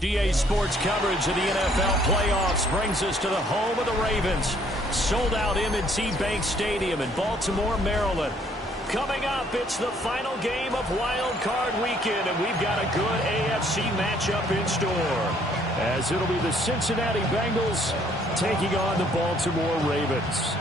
GA Sports coverage of the NFL playoffs brings us to the home of the Ravens. Sold out M&T Bank Stadium in Baltimore, Maryland. Coming up, it's the final game of Wild Card Weekend, and we've got a good AFC matchup in store, as it'll be the Cincinnati Bengals taking on the Baltimore Ravens.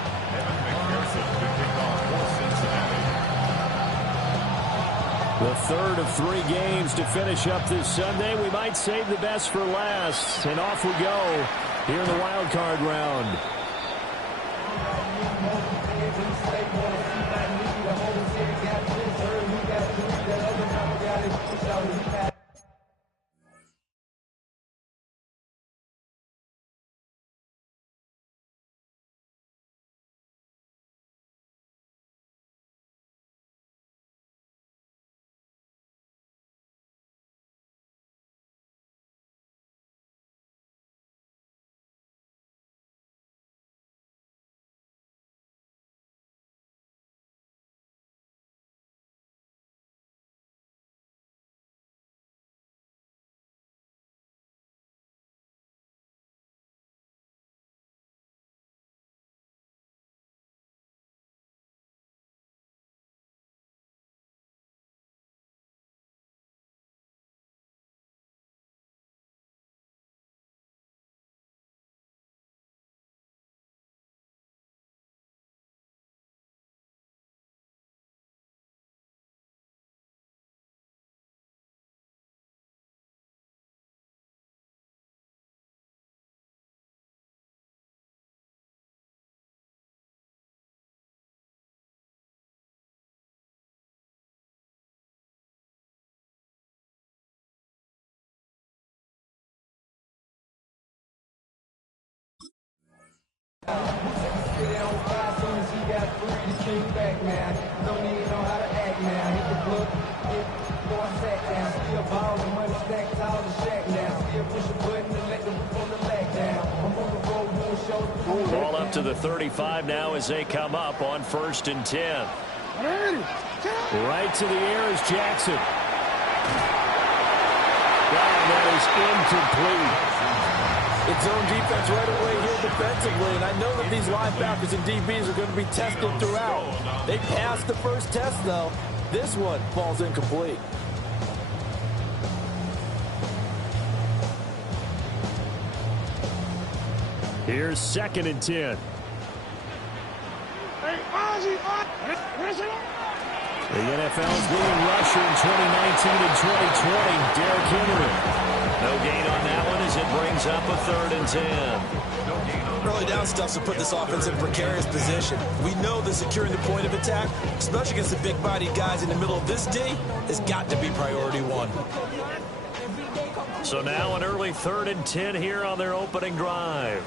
The third of 3 games to finish up this Sunday. We might save the best for last. And off we go here in the wild card round. Ball up to the 35 now as they come up on 1st and 10. Right to the air is Jackson. That is incomplete. It's zone defense right away here defensively, and I know that these linebackers and DBs are going to be tested throughout. They passed the first test, though. This one falls incomplete. Here's 2nd and 10. The NFL's leading rusher in 2019 and 2020, Derrick Henry. No gain on that one as it brings up a 3rd and 10. Early down stuff to put this offense in a precarious position. We know that securing the point of attack, especially against the big-bodied guys in the middle of this D, has got to be priority 1. So now an early 3rd and 10 here on their opening drive.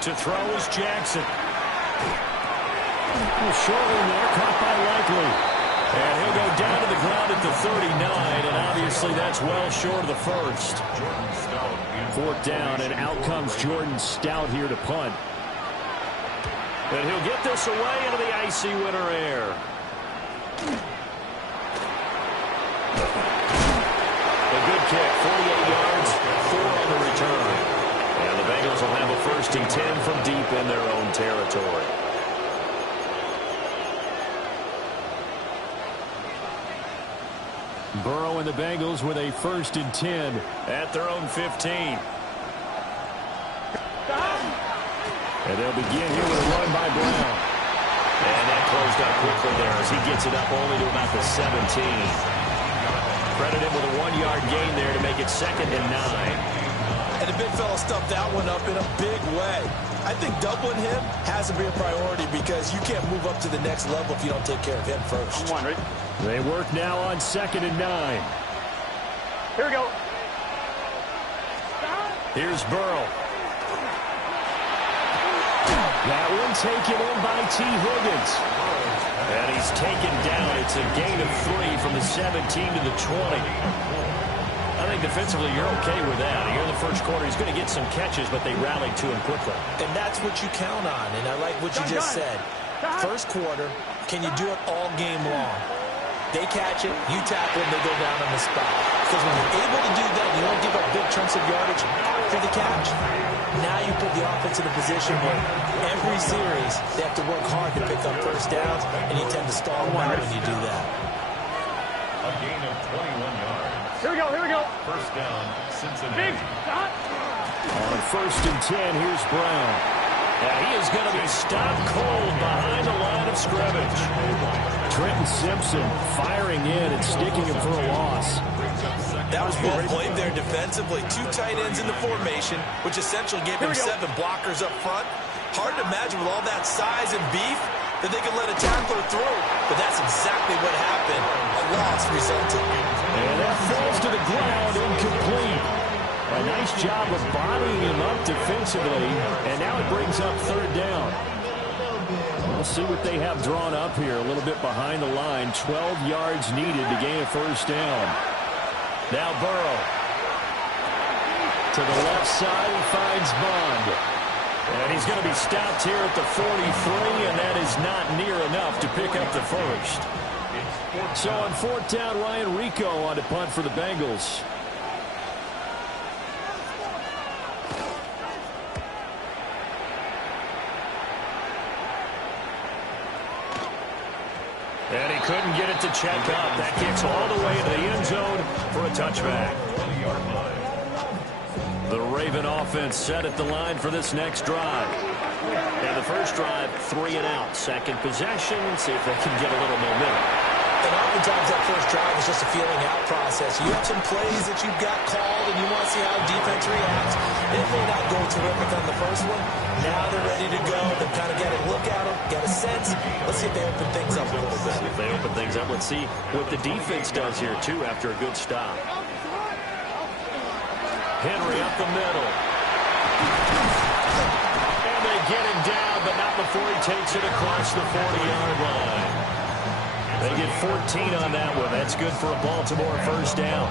To throw is Jackson. Shortly there, caught by Likely. And he'll go down to the ground at the 39, and obviously that's well short of the first. 4th down, and out comes Jordan Stout here to punt. And he'll get this away into the icy winter air. A good kick, 48 yards, 4 on the return. And the Bengals will have a 1st and 10 from deep in their own territory. Burrow and the Bengals with a 1st and 10 at their own 15. And they'll begin here with a run by Brown. And that closed up quickly there as he gets it up only to about the 17. Credit him with a 1-yard gain there to make it 2nd and 9. And the big fella stuffed that one up in a big way. I think doubling him has to be a priority because you can't move up to the next level if you don't take care of him first. They work now on 2nd and 9. Here we go. Here's Burrow. That one taken in by T. Higgins. And he's taken down. It's a gain of 3 from the 17 to the 20. I think defensively you're okay with that. Here in the first quarter, he's going to get some catches, but they rallied to him quickly. And that's what you count on, and I like what you just said. First quarter, can you do it all game long? They catch it, you tackle them, they go down on the spot. Because when you're able to do that, you don't give up big chunks of yardage after the catch. Now you put the offense in a position where every series they have to work hard to pick up first downs, and you tend to stall them out when you do that. A gain of 21 yards. Here we go, here we go. First down, Cincinnati. Big shot. On first and 10, here's Brown. And he is going to be stopped cold behind the line of scrimmage. Trenton Simpson firing in and sticking him for a loss. That was well played there defensively. 2 tight ends in the formation, which essentially gave him 7 blockers up front. Hard to imagine with all that size and beef that they could let a tackler through. But that's exactly what happened. A loss resulted. And that falls to the ground, incomplete. A nice job of bodying him up defensively. And now it brings up third down. We'll see what they have drawn up here. A little bit behind the line. 12 yards needed to gain a first down. Now Burrow. To the left side, he finds Bond. And he's going to be stopped here at the 43, and that is not near enough to pick up the first. So on fourth down, Ryan Rico on to punt for the Bengals. And he couldn't get it to check up. That kicks all the way to the end zone for a touchback. The Raven offense set at the line for this next drive. And the first drive, 3 and out. Second possession, see if they can get a little momentum. And oftentimes that first drive is just a feeling out process. You have some plays that you've got called and you want to see how defense reacts. It may not go terrific on the first one. Now they're ready to go. They've kind of got a look at them, got a sense. Let's see if they open things up a little bit. If they open things up, let's see what the defense does here, too, after a good stop. Henry up the middle. And they get him down, but not before he takes it across the 40-yard line. They get 14 on that one. That's good for a Baltimore first down.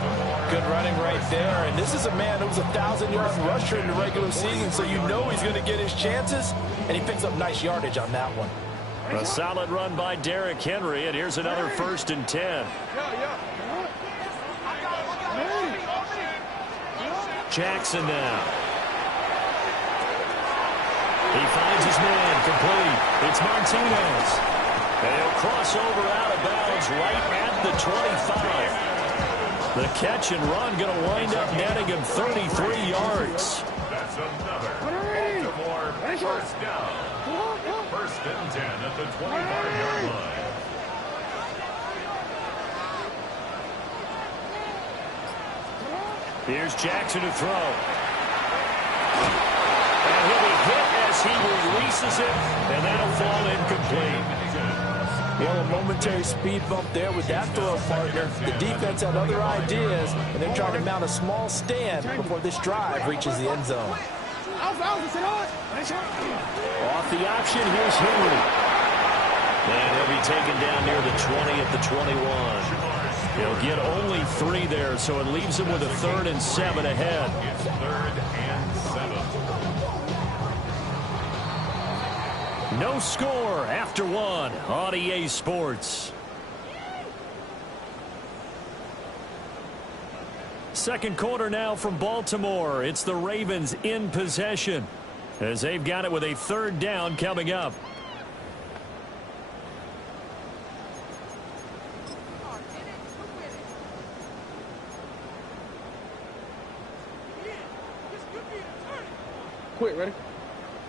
Good running right there. And this is a man who was a 1,000-yard rusher in the regular season, so you know he's going to get his chances. And he picks up nice yardage on that one. A solid run by Derrick Henry, and here's another first and 10. Jackson now. He finds his man, complete. It's Martinez. And he'll cross over out of bounds right at the 25. The catch and run going to wind up netting him 33 yards. That's another Baltimore first down. First and 10 at the 25-yard line. Here's Jackson to throw. And he'll be hit as he releases it, and that'll fall incomplete. Well, a momentary speed bump there with that throw partner. The defense had other ideas, and they're trying to mount a small stand before this drive reaches the end zone. Off the option, here's Henry. And he'll be taken down near the 20 at the 21. He'll get only 3 there, so it leaves him with a 3rd and 7 ahead. It's 3rd and 7. No score after 1 on EA Sports. Second quarter now from Baltimore. It's the Ravens in possession as they've got it with a 3rd down coming up. Quick, ready?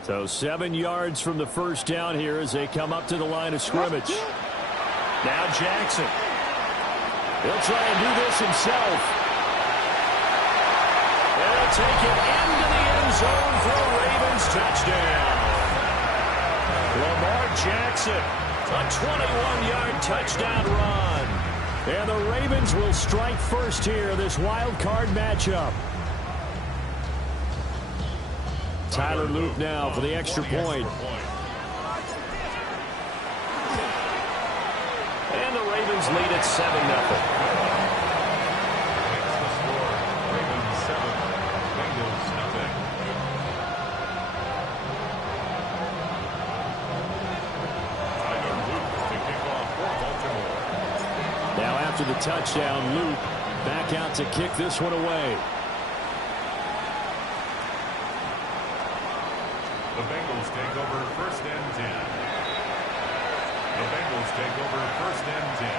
So 7 yards from the first down here as they come up to the line of scrimmage. Now Jackson. He'll try and do this himself. And he'll take it into the end zone for a Ravens touchdown. Lamar Jackson, a 21-yard touchdown run. And the Ravens will strike first here, this wild card matchup. Tyler Luke now for the extra point. Bengals lead at 7-0. Now after the touchdown, Luke back out to kick this one away. The Bengals take over 1st and 10. The Bengals take over 1st and 10.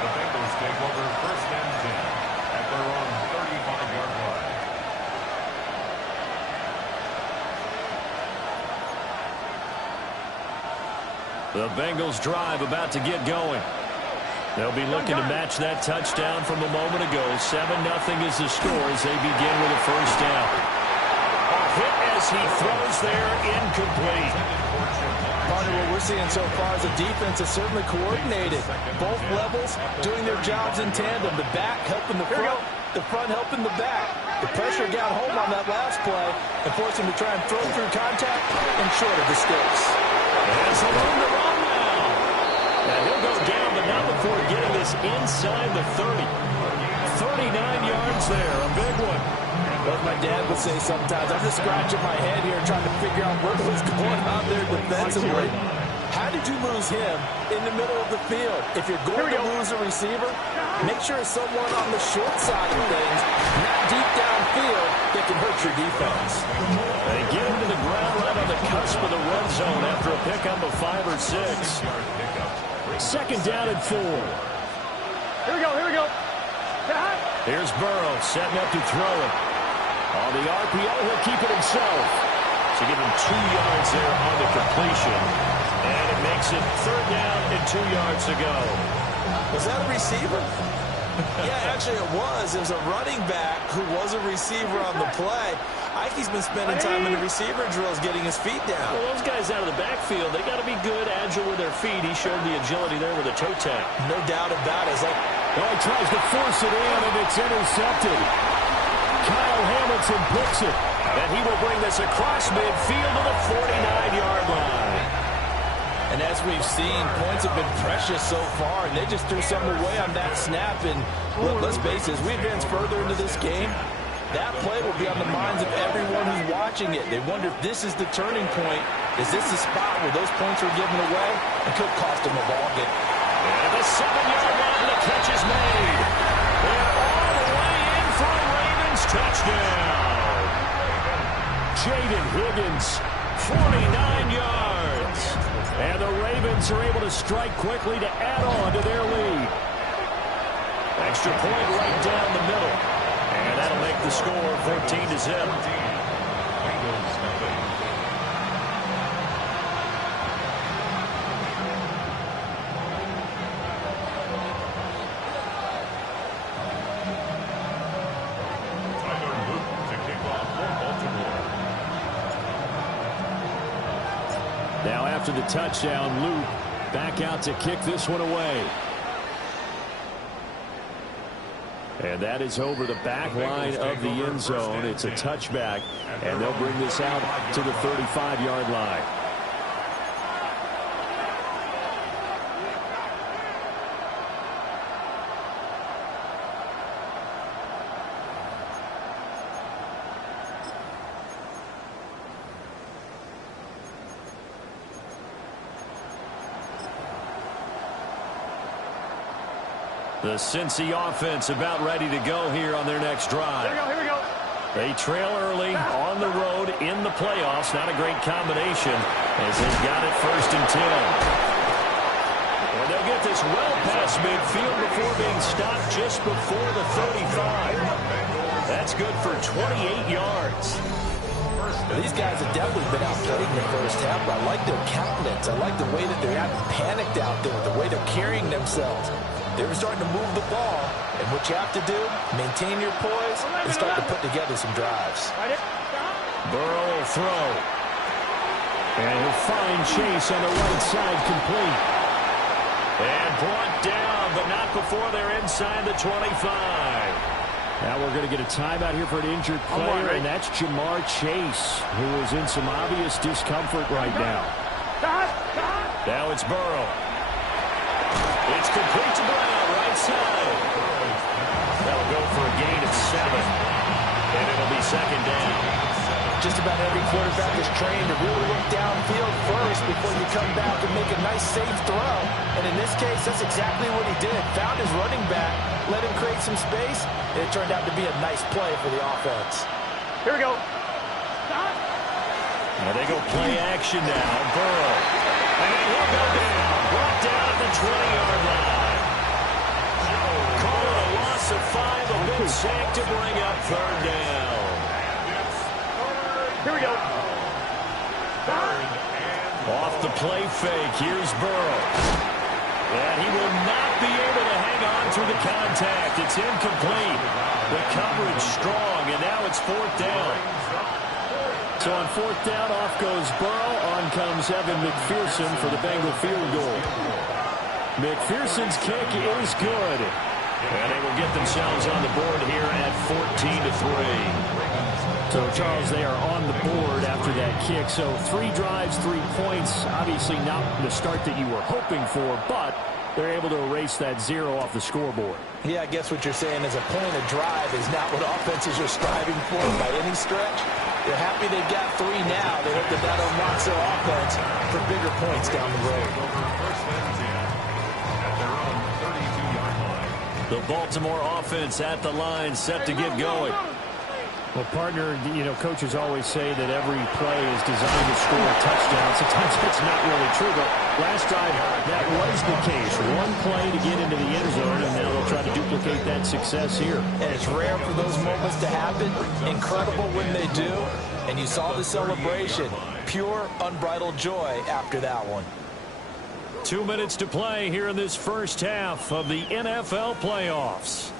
The Bengals take over 1st and 10 at their own 35-yard line. The Bengals drive about to get going. They'll be looking to match that touchdown from a moment ago. 7-0 is the score as they begin with a first down. A hit as he throws there, incomplete. Part of what we're seeing so far is the defense is certainly coordinated. Both levels doing their jobs in tandem. The back helping the front helping the back. The pressure got home on that last play and forced him to try and throw through contact and short of the sticks. There's a room to run now. Now he'll go down, but not before getting this inside the 30. 39 yards there, a big one. As my dad would say sometimes, I'm just scratching my head here trying to figure out what was going on there defensively. How did you lose him in the middle of the field? If you're going to lose a receiver, make sure it's someone on the short side of things, not deep downfield, that can hurt your defense. They get him to the ground right on the cusp of the red zone after a pickup of 5 or 6. 2nd down and 4. Here we go, here we go. Here's Burrow setting up to throw it. On the RPO, he'll keep it himself. To give him 2 yards there on the completion. And it makes it 3rd down and 2 yards to go. Was that a receiver? Yeah, actually it was. It was a running back who was a receiver on the play. Ike's been spending time in the receiver drills getting his feet down. Well, those guys out of the backfield, they got to be good, agile with their feet. He showed the agility there with a toe tap. No doubt about it. It's like, well, he tries to force it in, and it's intercepted. Kyle Hamilton picks it, and he will bring this across midfield to the 49-yard line. And as we've seen, points have been precious so far, and they just threw something away on that snap. And look, let's face it, as we advance further into this game, that play will be on the minds of everyone who's watching it. They wonder if this is the turning point. Is this the spot where those points were given away? It could cost them a ball game. And the 7-yard line, the catch is made. They're all the way in for a Ravens touchdown. Jaden Higgins, 49 yards. And the Ravens are able to strike quickly to add on to their lead. Extra point right down the middle. And that'll make the score 14-0. Now after the touchdown, Luke back out to kick this one away. And that is over the back line of the end zone. It's a touchback, and they'll bring this out to the 35-yard line. The Cincy offense about ready to go here on their next drive. Here we go. They trail early on the road in the playoffs. Not a great combination as they've got it 1st and 10. And they'll get this well past midfield before being stopped just before the 35. That's good for 28 yards. These guys have definitely been outplayed in the first half, but I like their countenance. I like the way that they're not panicked out there, the way they're carrying themselves. They're starting to move the ball, and what you have to do, maintain your poise and start to put together some drives. Burrow will throw. And he'll find Chase on the right side complete. And brought down, but not before they're inside the 25. Now we're going to get a timeout here for an injured player, and that's Jamar Chase, who is in some obvious discomfort right now. Now it's Burrow. It's complete to Brown. right side. That'll go for a gain of 7. And it'll be second down. Just about every quarterback is trained to really look downfield first before you come back and make a nice, safe throw. And in this case, that's exactly what he did. Found his running back, let him create some space, and it turned out to be a nice play for the offense. Here we go. Now they go play action now. Burrow. And he'll go down. Brought down at the 20-yard line. Call it a loss of 5. A big sack to bring up third down. Here we go. Off the play fake. Here's Burrow. And he will not be able to hang on through the contact. It's incomplete. The coverage strong, and now it's fourth down. So on fourth down, off goes Burrow. On comes Evan McPherson for the Bengal field goal. McPherson's kick is good. And they will get themselves on the board here at 14-3. So, Charles, they are on the board after that kick. So 3 drives, 3 points. Obviously not the start that you were hoping for, but they're able to erase that 0 off the scoreboard. Yeah, I guess what you're saying is a point of drive is not what offenses are striving for by any stretch. They're happy they've got 3 now. They hope that that unlocks their offense for bigger points down the road. The Baltimore offense at the line, set to get going. Well, partner, you know, coaches always say that every play is designed to score a touchdown. Sometimes that's not really true, but last drive, that was the case. One play to get into the end zone, and now they'll try to duplicate that success here. And it's rare for those moments to happen. Incredible when they do. And you saw the celebration. Pure, unbridled joy after that one. 2 minutes to play here in this first half of the NFL playoffs.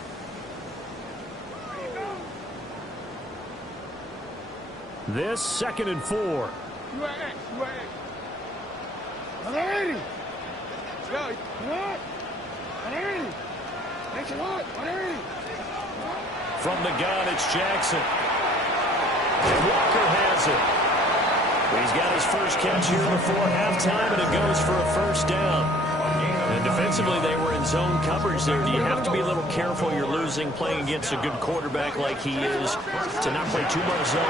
This 2nd and 4. From the gun, it's Jackson. And Walker has it. He's got his first catch here before halftime, and it goes for a first down. And defensively, they were in zone coverage there. Do you have to be a little careful? You're losing, playing against a good quarterback like he is, to not play too much zone?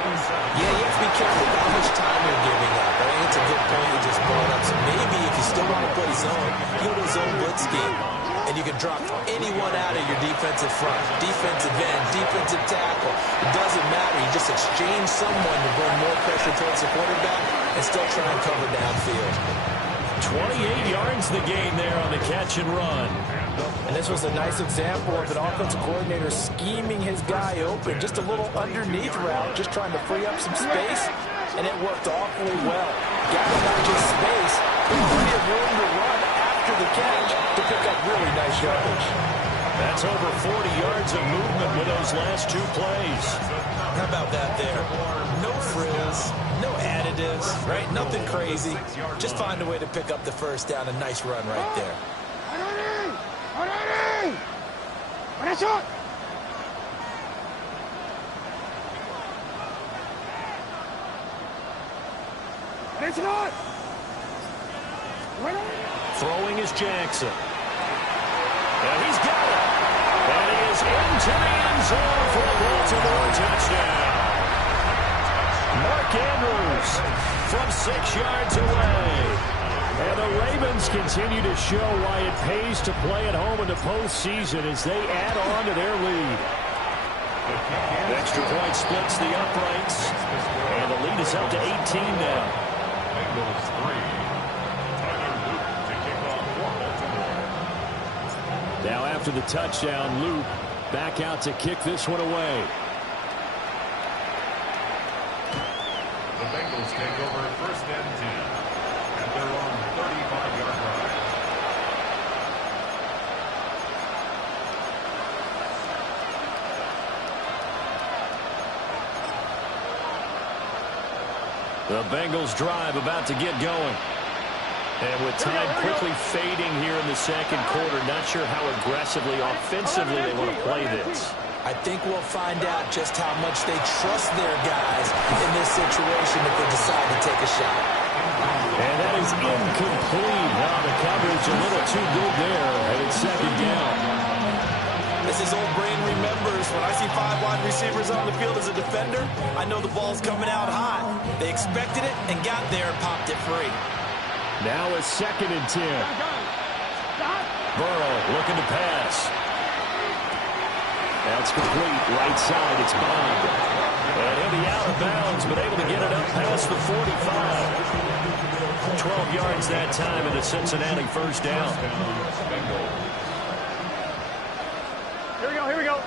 Yeah, you have to be careful about how much time you're giving up. I think it's a good point you just brought up. So maybe if you still want to play zone, you go to a zone blitz scheme, and you can drop anyone out of your defensive front, defensive end, defensive tackle. It doesn't matter. You just exchange someone to bring more pressure towards the quarterback and still try and cover downfield. 28 yards the gain there on the catch and run. And this was a nice example of an offensive coordinator scheming his guy open. Just a little underneath route, just trying to free up some space, and it worked awfully well. Got him not just space, but plenty of room to run after the catch to pick up really nice yardage. That's over 40 yards of movement with those last 2 plays. How about that there? No frills, no additives, right? Nothing crazy. Just find a way to pick up the first down. A nice run right there. Throwing is Jackson. And he's got it. And he is into the end zone for a Baltimore touchdown. Mark Andrews from 6 yards away. And the Ravens continue to show why it pays to play at home in the postseason as they add on to their lead. The extra point splits the uprights. And the lead is up to 18 now. Bengals 3. Now after the touchdown, Luke back out to kick this one away. The Bengals take over 1st and 10 at their own 35-yard line. The Bengals drive about to get going. And with time quickly fading here in the second quarter, not sure how aggressively, offensively they want to play this. I think we'll find out just how much they trust their guys in this situation if they decide to take a shot. And that is incomplete. Now the coverage a little too good there, and it's second down. As his old brain remembers, when I see 5 wide receivers on the field as a defender, I know the ball's coming out high. They expected it and got there and popped it free. Now a 2nd and 10. Burrow looking to pass. That's complete. Right side, it's Bond. And he'll be out of bounds, but able to get it up past the 45. 12 yards that time in the Cincinnati first down. Here we go.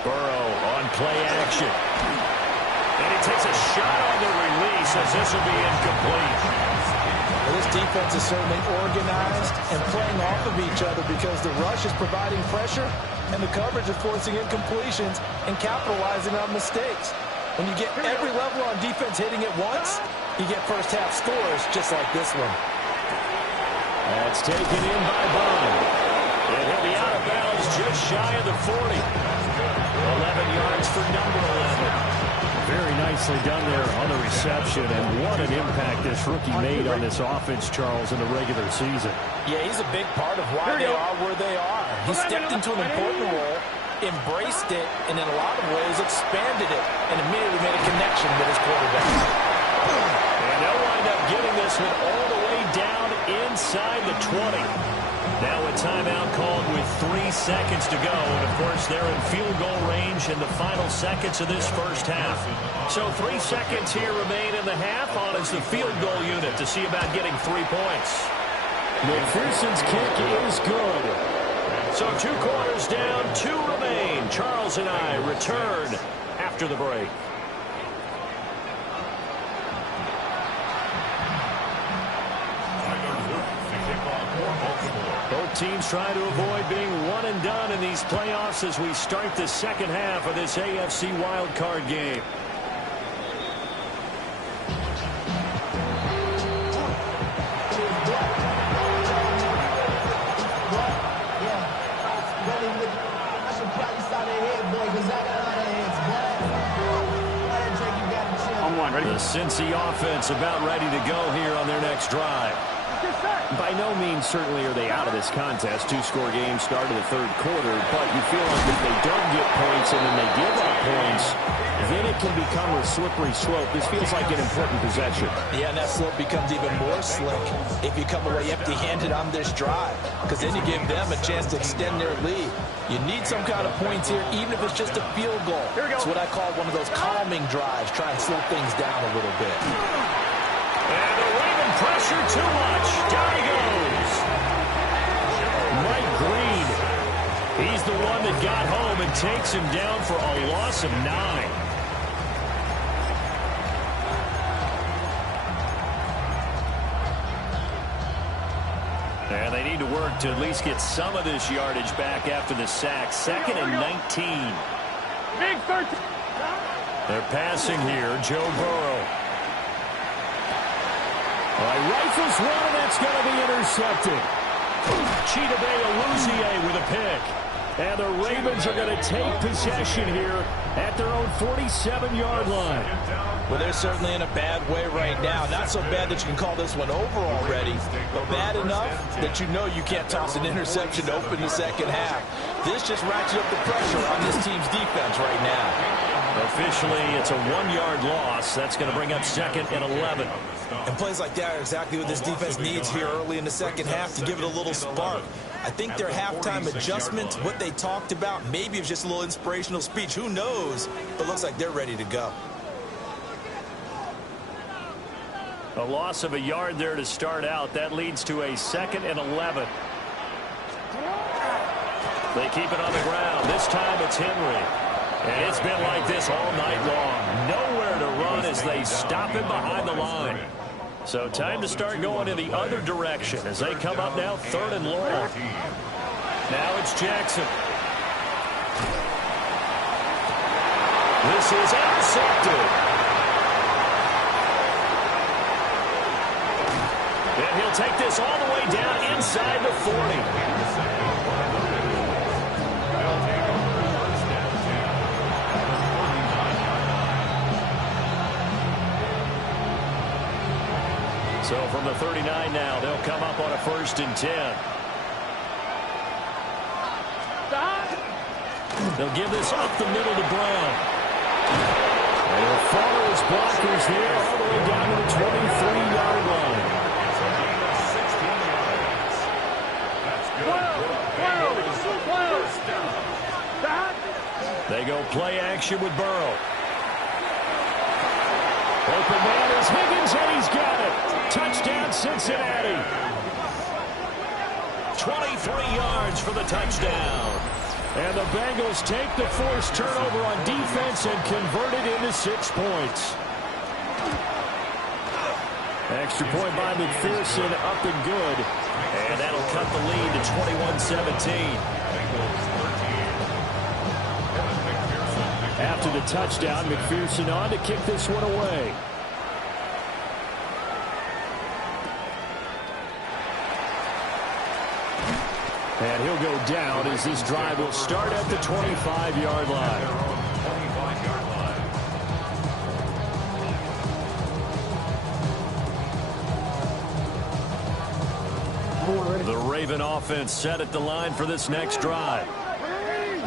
Burrow on play action. And he takes a shot on the release as this will be incomplete. Well, this defense is certainly organized and playing off of each other because the rush is providing pressure and the coverage is forcing incompletions and capitalizing on mistakes. When you get every level on defense hitting it once, you get first half scores just like this one. That's taken in by Bond. And he'll be out of bounds just shy of the 40. 11 yards for number 11. Very nicely done there on the reception, and what an impact this rookie made on this offense, Charles, in the regular season. Yeah, he's a big part of why they are where they are. He stepped into an important role, embraced it, and in a lot of ways expanded it, and immediately made a connection with his quarterback. And they'll wind up getting this one all the way down inside the 20. Now a timeout called with 3 seconds to go. And, of course, they're in field goal range in the final seconds of this first half. So 3 seconds here remain in the half. On is the field goal unit to see about getting 3 points. McPherson's kick is good. So 2 quarters down, 2 remain. Charles and I return after the break. Both teams trying to avoid being one and done in these playoffs as we start the second half of this AFC wildcard game. The Cincy offense about ready to go here on their next drive. By no means certainly are they out of this contest. 2-score game start of the third quarter, but you feel like if they don't get points and then they give up points, then it can become a slippery slope. This feels like an important possession. Yeah, and that slope becomes even more slick if you come away empty-handed on this drive, because then you give them a chance to extend their lead. You need some kind of points here, even if it's just a field goal. It's what I call one of those calming drives. Try and slow things down a little bit. And the Raven pressure too much. Down he goes. Mike Green. He's the one that got home and takes him down for a loss of 9. And they need to work to at least get some of this yardage back after the sack. 2nd and 19. Big 13. They're passing here. Joe Burrow. Rifles one, and that's going to be intercepted. Chidobe Awuzie with a pick. And the Ravens are going to take possession here at their own 47-yard line. Well, they're certainly in a bad way right now. Not so bad that you can call this one over already, but bad enough that you know you can't toss an interception to open the second half. This just ratchets up the pressure on this team's defense right now. Officially, it's a 1-yard loss. That's going to bring up 2nd and 11. And plays like that are exactly what this defense needs here early in the second half to give it a little spark. I think their halftime adjustments, what they talked about, maybe it was just a little inspirational speech. Who knows? But looks like they're ready to go. A loss of a yard there to start out. That leads to a 2nd and 11. They keep it on the ground. This time it's Henry. And it's been like this all night long. Nowhere to run as they stop him behind the line. So time to start going in the other direction as they come up now 3rd and long. Now it's Jackson. This is intercepted. And he'll take this all the way down inside the 40. So from the 39 now, they'll come up on a 1st and 10. They'll give this up the middle to Brown. And he'll follow his blockers there all the way down to the 23-yard line. They go play action with Burrow. Open man is Higgins, and he's got it. Touchdown, Cincinnati. 23 yards for the touchdown. And the Bengals take the forced turnover on defense and convert it into 6 points. Extra point by McPherson, up and good. And that'll cut the lead to 21-17. After the touchdown, McPherson on to kick this one away. And he'll go down as this drive will start at the 25-yard line. The Raven offense set at the line for this next drive.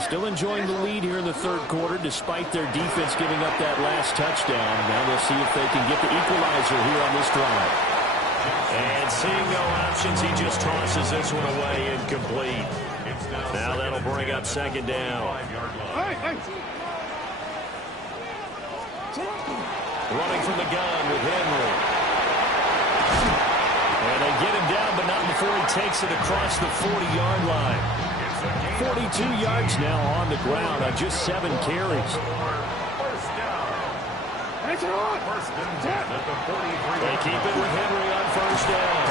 Still enjoying the lead here in the third quarter despite their defense giving up that last touchdown. Now they'll see if they can get the equalizer here on this drive. And seeing no options, he just tosses this one away incomplete. Now that'll bring up second down. Running from the gun with Henry. And they get him down, but not before he takes it across the 40-yard line. 42 yards now on the ground on just 7 carries. They keep it with Henry on first down.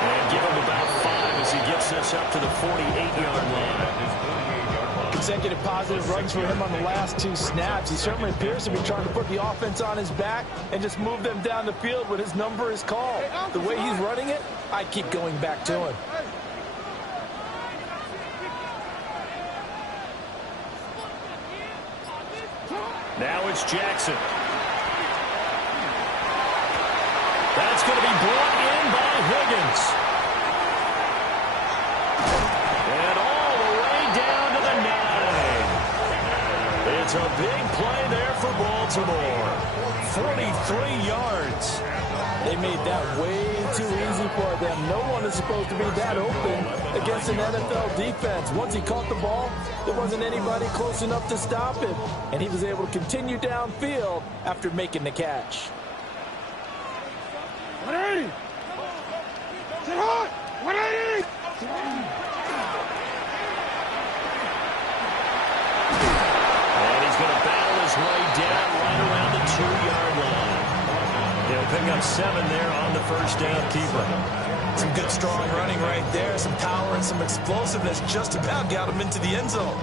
And give him about 5 as he gets this up to the 48-yard line. Consecutive positive runs for him on the last 2 snaps. He certainly appears to be trying to put the offense on his back and just move them down the field when his number is called. The way he's running it, I keep going back to him. Now it's Jackson. That's going to be brought in by Higgins. And all the way down to the 9. It's a big play there for Baltimore. 43 yards. They made that way too easy for them. No one is supposed to be that open against an NFL defense. Once he caught the ball, there wasn't anybody close enough to stop him. And he was able to continue downfield after making the catch. 180! Sit hot! 180! And he's going to battle his way down right around the 2-yard line. He'll pick up 7 there on the first down keeper. Some good strong running right there. Some power and some explosiveness just about got him into the end zone.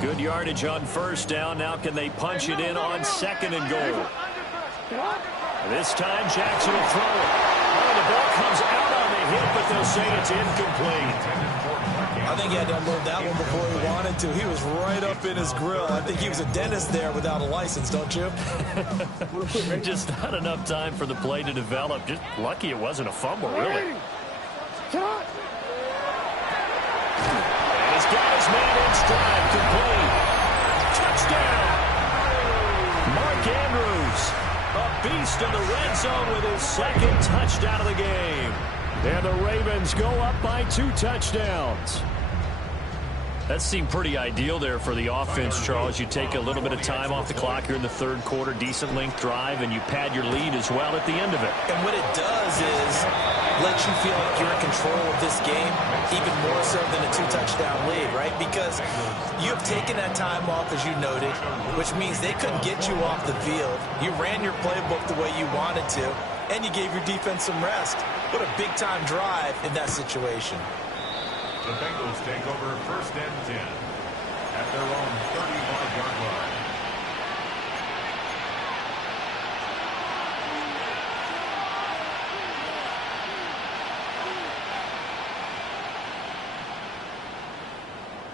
Good yardage on first down. Now can they punch it in on 2nd and goal? This time Jackson will throw it. Oh, the ball comes out on the hit, but they'll say it's incomplete. I think he had to unload that one before he wanted to. He was right up in his grill. I think he was a dentist there without a license, don't you? Just not enough time for the play to develop. Just lucky it wasn't a fumble, really. And he's got his man in stride, complete. Touchdown! Mark Andrews, a beast in the red zone with his 2nd touchdown of the game. And the Ravens go up by 2 touchdowns. That seemed pretty ideal there for the offense, Charles. You take a little bit of time off the clock here in the third quarter, decent length drive, and you pad your lead as well at the end of it. And what it does is let you feel like you're in control of this game, even more so than a 2-touchdown lead, right? Because you have taken that time off, as you noted, which means they couldn't get you off the field. You ran your playbook the way you wanted to, and you gave your defense some rest. What a big-time drive in that situation. The Bengals take over 1st and 10 at their own 35-yard line.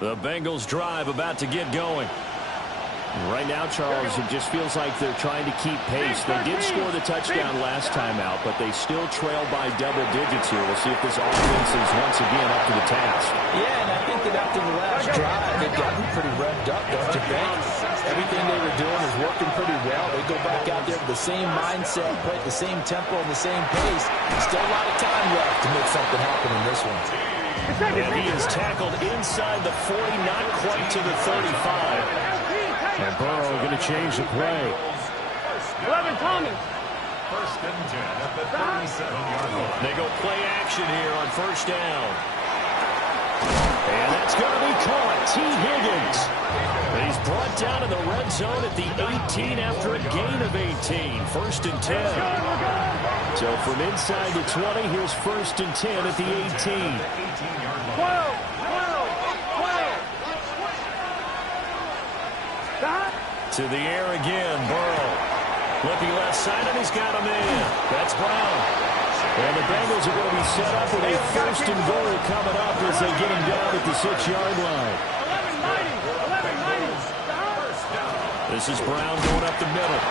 The Bengals drive about to get going. Right now, Charles, it just feels like they're trying to keep pace. They did score the touchdown last time out, but they still trail by double digits here. We'll see if this offense is once again up to the task. Yeah, and I think that after the last drive, they've gotten pretty revved up, don't you think? Everything they were doing is working pretty well. They go back out there with the same mindset, play at the same tempo and the same pace. Still a lot of time left to make something happen in this one. And he is tackled inside the 40, not quite to the 35. And Burrow going to change the play. 11, Thomas. First and 10 at the 37-yard line. They go play action here on first down. And that's going to be caught. T. Higgins. He's brought down in the red zone at the 18 after a gain of 18. First and 10. So from inside the 20, here's first and 10 at the 18. 12. To the air again, Burrow. Looking left side, and he's got a man. That's Brown. And the Bengals are going to be set up with a first and goal coming up as they get him down at the 6-yard line. 11-90. This is Brown going up the middle.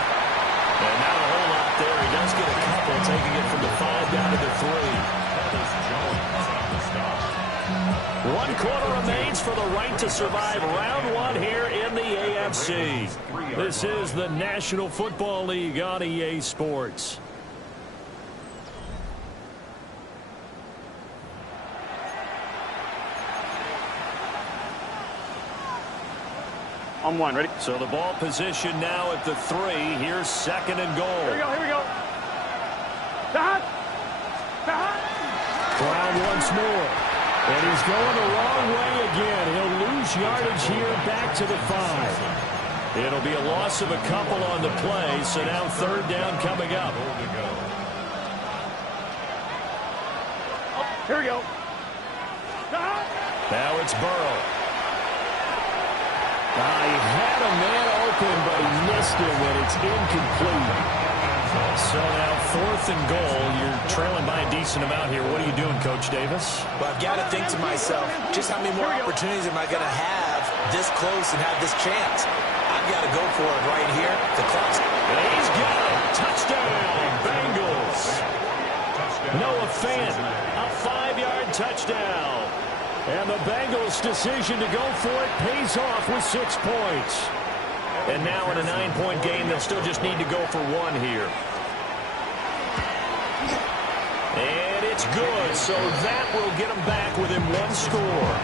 And not a whole lot there. He does get a couple, taking it from the 5 down to the 3. 1 quarter remains for the right to survive round 1 here in the AFC. This is the National Football League on EA Sports. On 1, ready? So the ball position now at the 3. Here's second and goal. Here we go. Brown once more. And he's going the wrong way again. He'll lose yardage here back to the 5. It'll be a loss of a couple on the play, so now third down coming up. Here we go. Now it's Burrow. He had a man open, but he missed him, and it's incomplete. So now fourth and goal. You're trailing by a decent amount here. What are you doing, Coach Davis? Well, I've got to think to myself, just how many more opportunities am I going to have this close and have this chance? I've got to go for it right here. The clock's... And he's got it. Touchdown, Bengals. Noah Fant, a 5-yard touchdown. And the Bengals' decision to go for it pays off with 6 points. And now in a 9-point game, they'll still just need to go for 1 here. And it's good, so that will get them back within 1 score.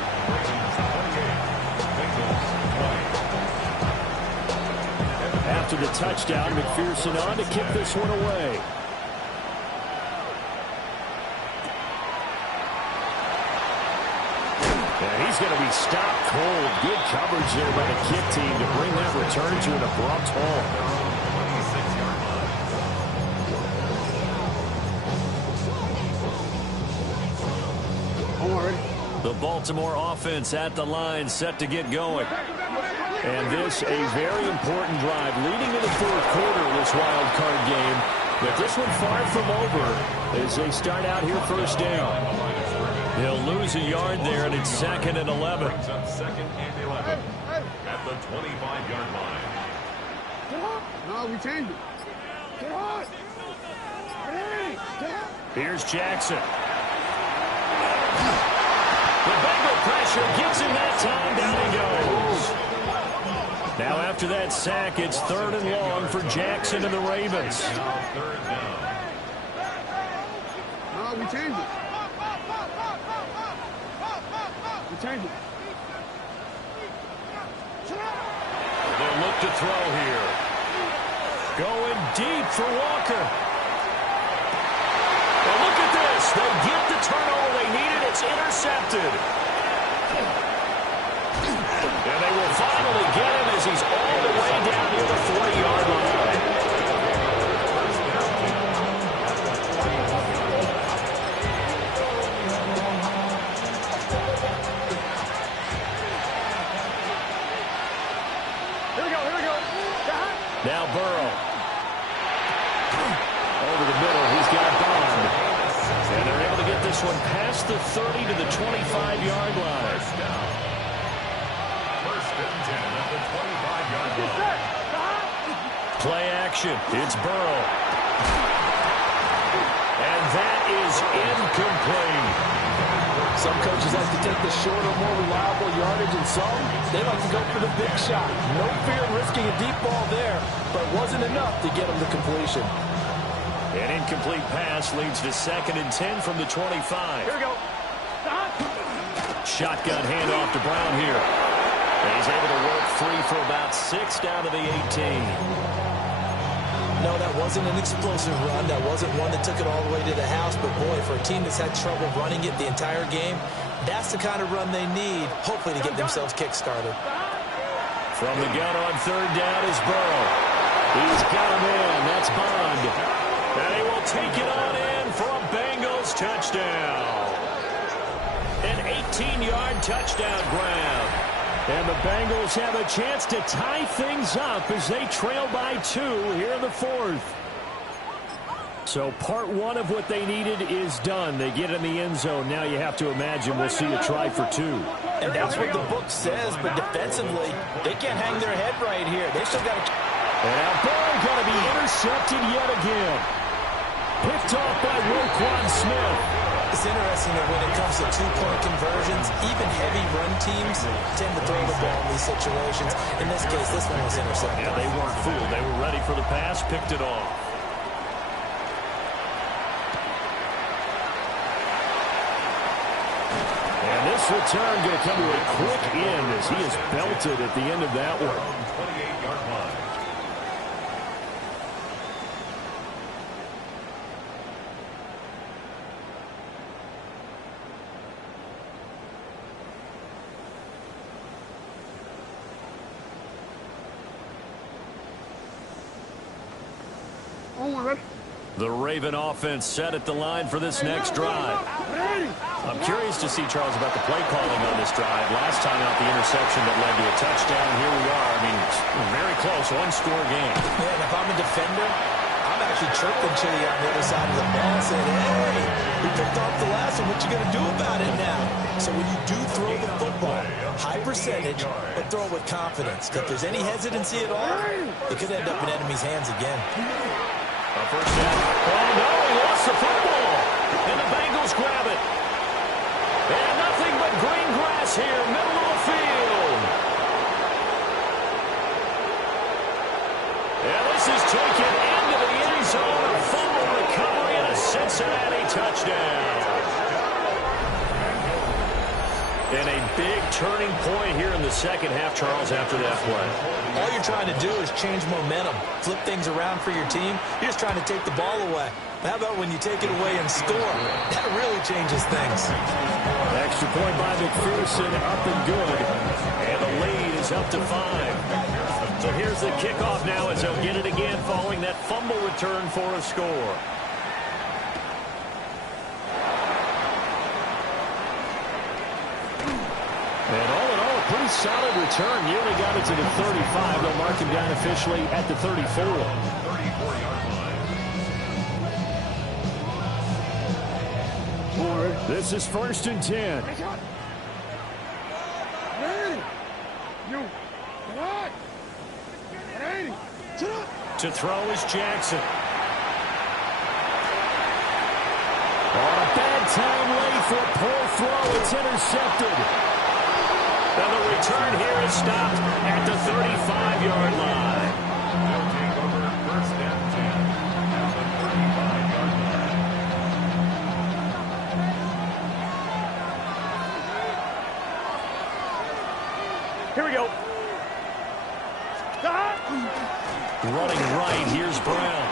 After the touchdown, McPherson on to kick this one away. And he's going to be stopped cold. Good coverage there by the kick team to bring that return to an abrupt halt. The Baltimore offense at the line, set to get going. And this a very important drive leading to the 4th quarter of this wild card game. But this one far from over as they start out here first down. They'll lose a yard there, and it's 2nd and 11. Second and 11 at the 25-yard line. No, we changed it. Get hot. Here's Jackson. The Bengal pressure gives him that time. Down he goes. Now after that sack, it's 3rd and long for Jackson and the Ravens. No, we changed it. We changed it. They'll look to throw here. Going deep for Walker. Well, look at this. They get the turnover they needed. It's intercepted. And they will finally get him as he's all the way down near the 40-yard line. Here we go. Now Burrow. Over the middle, he's got Bond. And they're able to get this one past the 30 to the 25-yard line. First and 10 at the 25-yard line. Play action. It's Burrow. And that is incomplete. Some coaches like to take the shorter, more reliable yardage, and some, they like to go for the big shot. No fear of risking a deep ball there, but wasn't enough to get them to completion. An incomplete pass leads to 2nd and 10 from the 25. Here we go. Shotgun handoff to Brown here. And he's able to work free for about 6 down to the 18. No, that wasn't an explosive run. That wasn't one that took it all the way to the house. But, boy, for a team that's had trouble running it the entire game, that's the kind of run they need, hopefully, to get themselves kick-started. From the gun on 3rd down is Burrow. He's got him in. That's Bond. And he will take it on in for a Bengals touchdown. An 18-yard touchdown grab. And the Bengals have a chance to tie things up as they trail by 2 here in the 4th. So part 1 of what they needed is done. They get in the end zone. Now you have to imagine we'll see a try for 2. And that's what the book says, but defensively, they can't hang their head right here. They still got to... And our ball going to be intercepted yet again. Picked off by Roquan Smith. It's interesting that when it comes to two-point conversions, even heavy run teams tend to throw the ball in these situations. In this case, this one was intercepted. Yeah, they weren't fooled. They were ready for the pass, picked it off. And this return going to come to a quick end as he is belted at the end of that one. 28-yard line. The Raven offense set at the line for this next drive. I'm curious to see, Charles, about the play calling on this drive. Last time out, the interception that led to a touchdown. Here we are. I mean, very close, one-score game. Yeah, and if I'm a defender, I'm actually chirping Chili on the other side of the ball saying, hey, we picked off the last one. What you going to do about it now? So when you do throw the football, high percentage, but throw it with confidence. If there's any hesitancy at all, it could end up in enemy's hands again. A first down. Oh, no, he lost the football. And the Bengals grab it. And nothing but green grass here, middle of the field. And this is taken into the end zone. A fumble recovery and a Cincinnati touchdown. And a big turning point here in the second half, Charles, after that play. All you're trying to do is change momentum, flip things around for your team. You're just trying to take the ball away. How about when you take it away and score? That really changes things. Extra point by McPherson, up and good. And the lead is up to 5. So here's the kickoff now as they'll get it again following that fumble return for a score. And all in all, a pretty solid return. Nearly got it to the 35. They'll mark him down officially at the 34. 34-yard line. This is 1st and 10. To throw is Jackson. On a bad time late for a poor throw. It's intercepted. And the return here is stopped at the 35-yard line. They'll take over 1st and 10 at the 35-yard line. Here we go. Running right, here's Brown.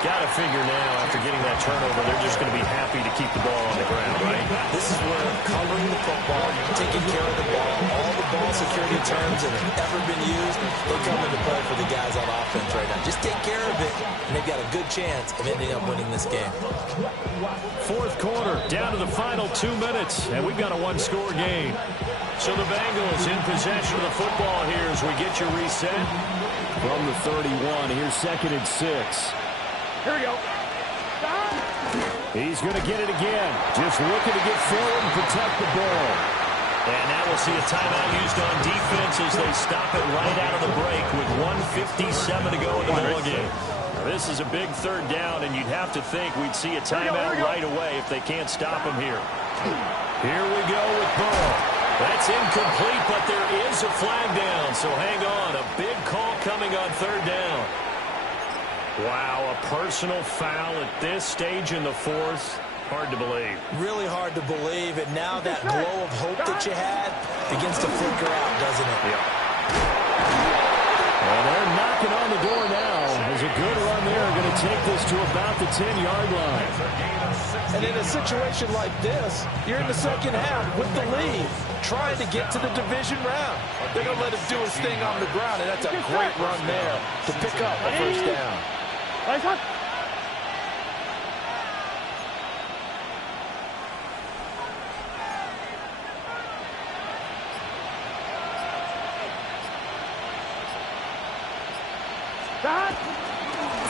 Got to figure now, after getting that turnover, they're just going to be happy to keep the ball on the ground, right? This is where covering the football, taking care of the ball, all the ball security terms that have ever been used, they come into play for the guys on offense right now. Just take care of it, and they've got a good chance of ending up winning this game. 4th quarter, down to the final 2 minutes, and we've got a one-score game. So the Bengals in possession of the football here as we get you reset. From the 31, here's 2nd and 6. Here we go. He's going to get it again. Just looking to get forward and protect the ball. And now we'll see a timeout used on defense as they stop it right out of the break with 1:57 to go in the ball game. Now, this is a big third down, and you'd have to think we'd see a timeout right away if they can't stop him here. Here we go with Burrow. That's incomplete, but there is a flag down, so hang on. A big call coming on third down. Wow, a personal foul at this stage in the fourth. Hard to believe. Really hard to believe, and now that glow of hope that you had begins to flicker out, doesn't it? Yeah. Well, they're knocking on the door now. There's a good run there. Going to take this to about the 10-yard line. And in a situation like this, you're in the second half with the lead, trying to get to the division round. They're going to let him do his thing on the ground, and that's a great run there to pick up a first down.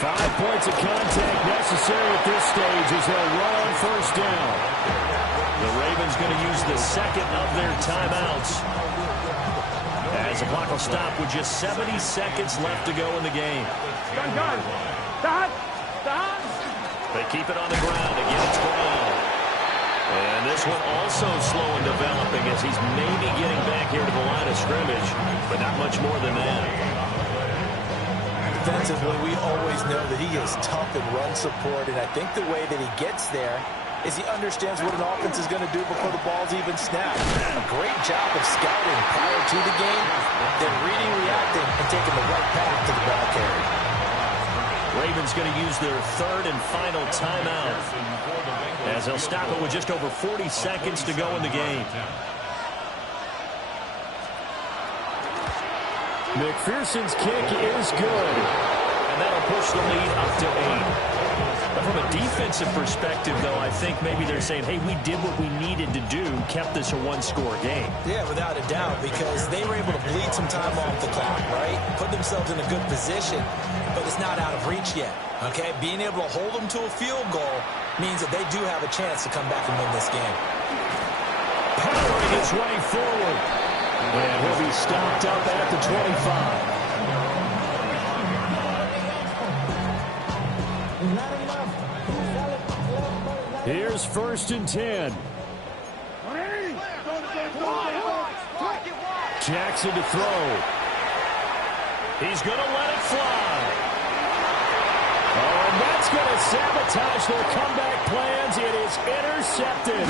5 points of contact necessary at this stage as they'll run on first down. The Ravens going to use the second of their timeouts as the clock will stop with just 70 seconds left to go in the game. They keep it on the ground. Again, it's Brown. And this one also slow in developing as he's maybe getting back here to the line of scrimmage, but not much more than that. Defensively, we always know that he is tough in run support, and I think the way that he gets there is he understands what an offense is going to do before the ball's even snapped. A great job of scouting prior to the game, then reading, reacting, and taking the right path to the ball carrier. Ravens going to use their third and final timeout as they'll stop it with just over 40 seconds to go in the game. McPherson's kick is good. And that'll push the lead up to 8. But from a defensive perspective, though, I think maybe they're saying, hey, we did what we needed to do, kept this a one-score game. Yeah, without a doubt, because they were able to bleed some time off the clock, right? Put themselves in a good position, but it's not out of reach yet, okay? Being able to hold them to a field goal means that they do have a chance to come back and win this game. Powering his way forward. And he'll be stopped up at the 25. Here's first and 10. Jackson to throw. He's going to let it fly. Oh, and that's going to sabotage their comeback plans. It is intercepted.